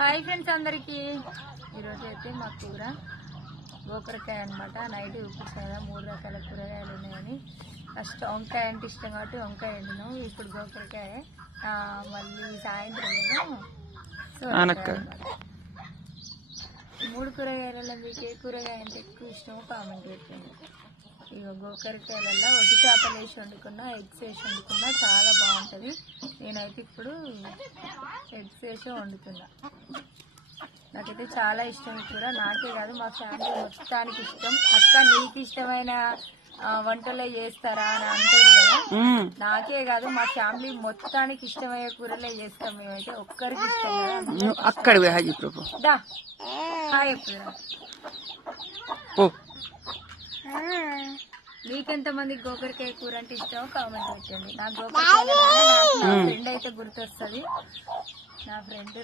Hi friends అందరికి ఈరోజు అయితే మా కూర గోకరకాయ అనమాట. నైట్ ఉప్పుడుసారా 3 రకాల కూరగాయలు ఉన్నాయని ఫస్ట్ వంకాయ అంటే ఇష్టం కాబట్టి వంకాయ వండినాం. ఇప్పుడు గోకరకాయ మళ్ళీ సాయంత్రం ఏమో 3 కూరగాయలలో మీకు ఏ కూరగాయ అంటే ఎక్కువ ఇష్టమో కామెంట్ పెట్టండి. ఇక గోకరకాయలలో ఒట్టి చేపలు వేసి వండుకున్నా, ఎగ్స్ వేసి వండుకున్నా చాలా బాగుంటుంది. నేనైతే ఇప్పుడు ఎగ్స్ వేసి వండుతున్నా. నాకైతే చాలా ఇష్టం కూర. నాకే కాదు మా ఫ్యామిలీ మొత్తానికి ఇష్టం. అక్క నీకు ఇష్టమైన వంటలే చేస్తారా అని అంటారు కదా, నాకే కాదు మా ఫ్యామిలీ మొత్తానికి ఇష్టమయ్యే కూరలే చేస్తాం. మేమైతే ఒక్కరికి ఇష్టం కదా. హాయ్ మీకెంతమందికి గోకరకాయ కూర అంటే ఇష్టమో కామెంట్ పెట్టండి. నాకు గోకరకాయ ఫ్రెండ్ అయితే గుర్తొస్తుంది. నా ఫ్రెండ్